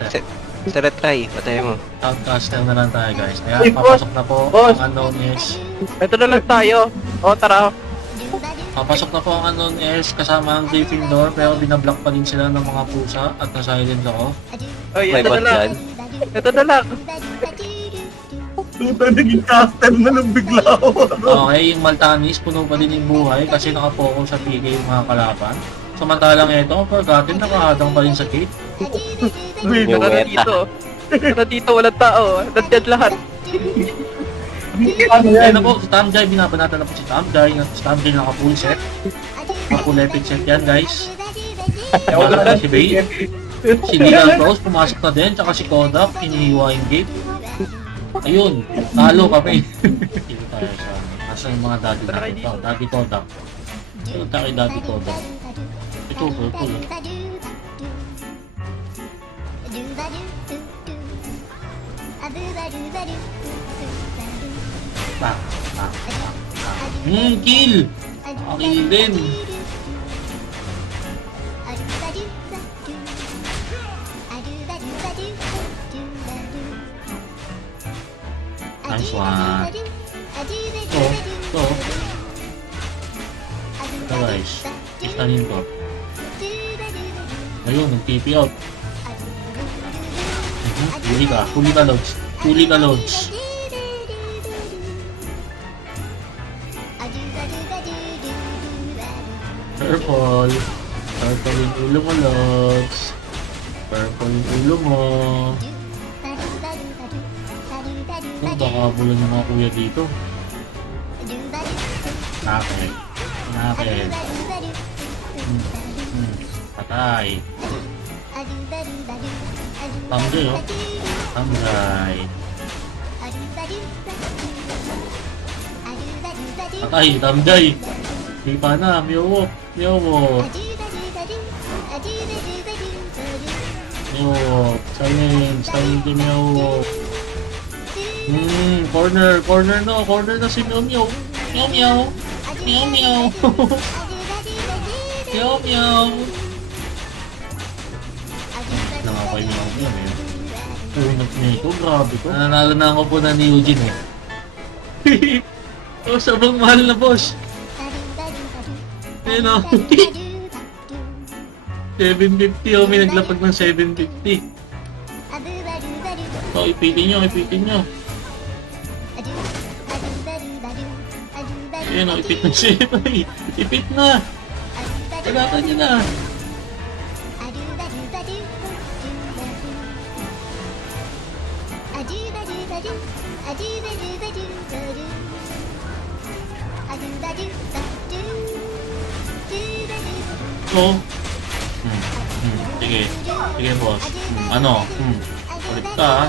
Sa retry, patay mo. Outcaster na lang tayo guys. Kaya Hey, boss! papasok na po Boss! ang unknown is. Ito na lang tayo. O, tara. Papasok na po ang unknown is kasama ang Gryffindor pero binablock pa din sila ng mga pusa at na-silent ako. Oy, May ito bot na lang. dyan. Ito na lang. Puta, naging caster na lang bigla ako. Okay, yung Maltanis puno pa din yung buhay kasi nakapokus sa PK yung mga kalaban. Samantalang ito, forgotten, nakahadang pa rin sa gate. Wait, Yung Tara meta. dito. Tara dito, walang tao. Nandiyan lahat. ano yan? Ayun na po, si Tamjay, binabanatan na po si Tamjay. Si Tamjay naka-full set. Naka-full epic set yan guys. Wala na si Bay. Si Legal Bros, pumasok na din. Tsaka si Kodak, inihiwa yung gate. Ayun, talo kami. Dito tayo sa nasa yung mga daddy natin. Ito, daddy Kodak. Ito tayo kay daddy Kodak. Ito, purple. Bang, bang, bang, bang. Kill! Kill din. Nice one. Ito. Ito guys. Istanin ko. Ayun, nag-TP out. Huli ka. Huli ka, Lods. Huli ka, Lods. Purple. Purple yung ulo mo, Lods. Purple yung ulo mo. Oh, baka bulan yung mga kuya dito. Nakakit. Nakakit. Patay. Tamjay, oh. Tamjay. Patay, Tamjay. Di pa na, Miyawok. Miyawok. Miyawok. Silence. Silence yung Miyawok. Corner. Corner na si Meow Meow. Meow Meow. Meow Meow. Meow Meow. Nakakay Meow Meow eh. Tunag na ito, grabe to. Nanalo na ako po na ni Eugene eh. Oh, sabang mahal na boss. Ayun o. 750 oh, may naglapag ng 750. Oh, ipitin nyo. Ayun o, ipit na siya. Ipit na. Kailangan nyo na. Oh. Sige. Sige, boss. Ano? Ulit ka, ha?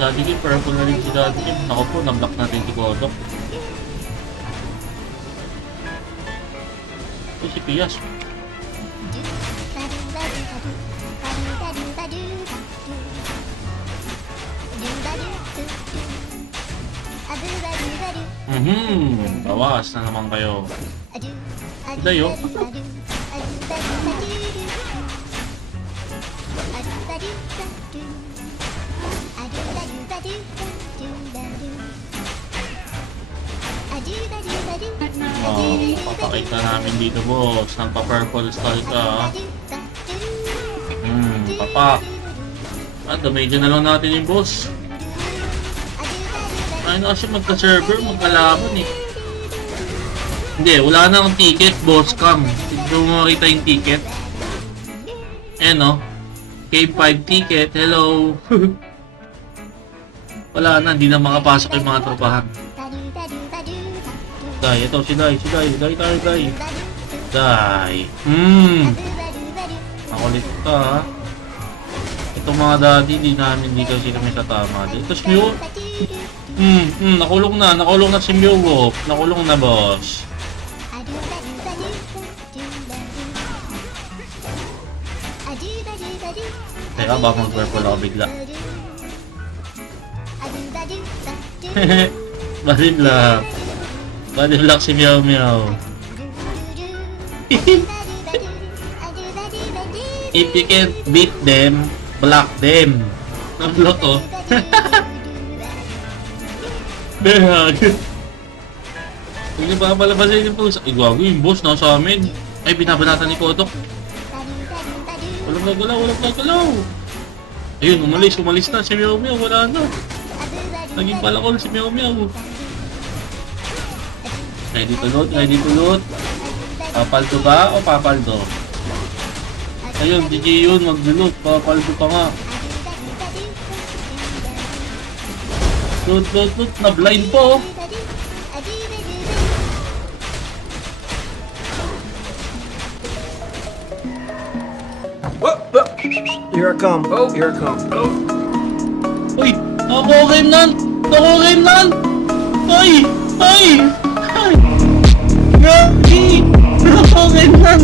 Daddy Kim, purple na rin si Daddy Kim. Ako po, na-block natin si Kodok. Ito si Pias. Bawas na naman kayo. Dayo. Papakita namin dito boss. Nagpa-purple stall ka. Papak. Damage na lang natin yung boss. Ay na kasi magka-server, magkalaban eh. Hindi, wala na akong ticket, boss cam. Hindi mo makita yung ticket. Ayan o. Cave 5 ticket, hello. Wala na, hindi na makapasok yung mga tropahan. Dai, ito si Dai. Dai. Makulit ka ha. Itong mga daddy, hindi kasi kami sa tama. Ito si Mew. Nakulong na si Mew. Nakulong na boss. Teka, baka mag-purple ako bigla. Body block si Meow Meow. If you can't beat them, block them. Nablock oh. Behag. Huwag niyo pa palabasin yung pusa. Ay, gago yung boss, nasa amin. Ay, binabanatan ni Kodok. Walang nagalaw, walang nagalaw. Ayun, umalis na. Si Meow Meow, wala na. Naging palakol si Meow Meow. Ready to loot. Papaldo ba o papaldo? Ayun, GG yun, mag-loot. Papaldo pa nga. Loot. Na-blind po. Here I come. Here I come. Uy! Nako-game nan! Ay! Gagi! Nako-game nan!